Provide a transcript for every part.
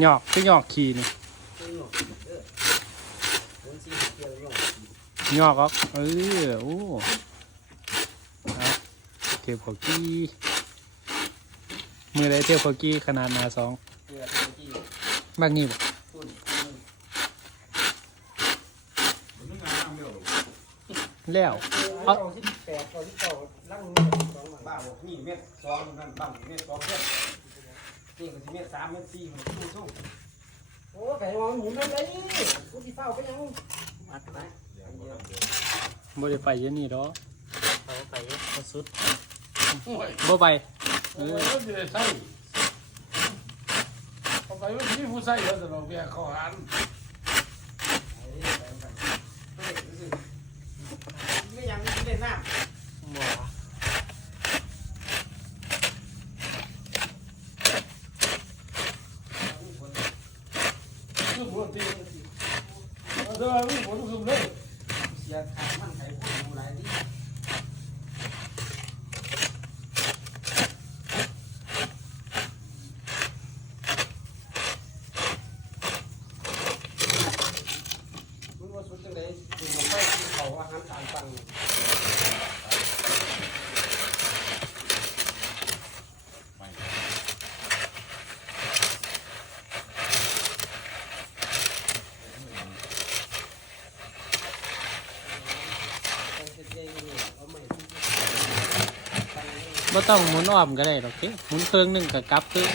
หยอกคือหยอกขี่นี่หยอกคนซีเกียวหยออกอะเออโอ้เอาเทปขอกี้มือไรเทปขอกี้ขนาดหนาสองบางนี่บ่แล้วเอาที่แปดเอาที่เก้าลังสองบ้าบอกนี่เม็ดสองนั่นบ้างเม็ดสองเม็ด นี่ก็สิเม็ดสามเม็ดสี่มันสู้สู้โอ้ไก่วางหมุนอะไรกูที่เฝ้าไปยังมัดไปบ่ได้ไปเดี๋ยวนี้ดอกเขาไปเขาสุดบ่ไปเอเอออจะได้ใส่เอาไปว่ามีผู้ใส่เยอะแต่เราแก่ข้าวหัน ไม่ยังไม่เล่นน้ บ่ คือปกติ เออมีผลสุดเลยำเสียขาดมันไก่พวกหลายที่มันว่าสุดจังเลยถึงมาไปที่เขาอาหารตามสั่งเอาใหม่ที่ บ่ต้องหมุนอ้อมก็ได้ดอกเด้หมุนเครื่องหนึงก็กลับคือ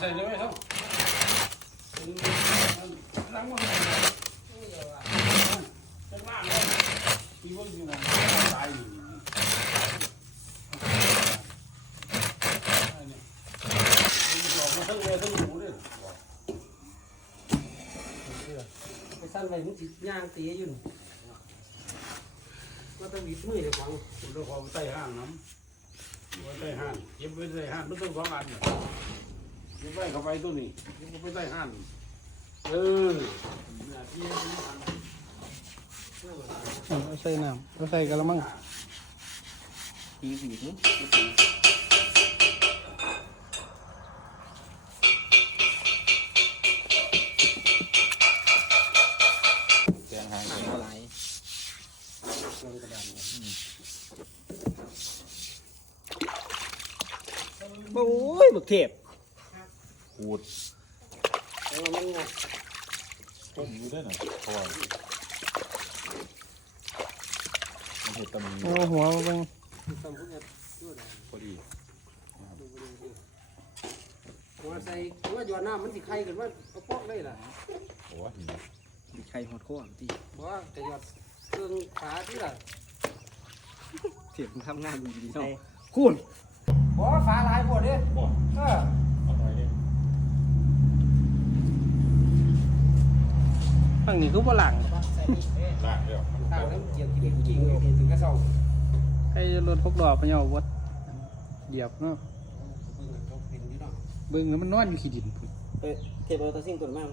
ใส่เลยไหมครับล้างมันจะล่างเลยที่ว่าอยู่นตายอยู่บอกมาทั้งเวทั้งหมูเลย ไป สั้นไปมึงจิย่างตีอยู่ก็ต้องมีมือเดี๋ยวฟังผมต้องขอไปใส่ห้างน้ำไว้ใส่ห้างเก็บไว้ใส่ห้างไม่ต้องสองอันเก็บไว้เข้าไปตัวนี้เก็บไปใส่ห้างเออเนี่ยที่เอาใส่น้ำเอาใส่กระมัง ตีสีนี่ โอ้ยบึกเทพขูดแล้วมันงัดต้มอยู่ด้วยนะเพราะว่ามันเห็ดตำมีโอ้หัวมาเบิ่งทำพวกนี้ด้วยนะพอดีหัวใส่หัวหยอดน้ำมันสิไข่กันว่าเอาปอกได้ล่ะโอ้ยมีไข่หดข้อตีบอกว่าจะหยอด เครื่องขาที่ล่ะเสียงทำงานดีดีเนาะคุณบอกว่าฝาหลายปวดเด้บ่เออเอาหน่อยเด้ฝั่งนี้คือบ่หลังลากเดียวทางนั้นเกี่ยวกินจริงๆถึงกระเซาใครจะรถพกดอกพะเยาวัดเหยียบเนาะเบิ่งเขาเป็นอยู่เนาะเบิ่งแล้วมันนอนอยู่ขี้ดินพุ่นเออเทปเอาตะซิ่งตัวมาก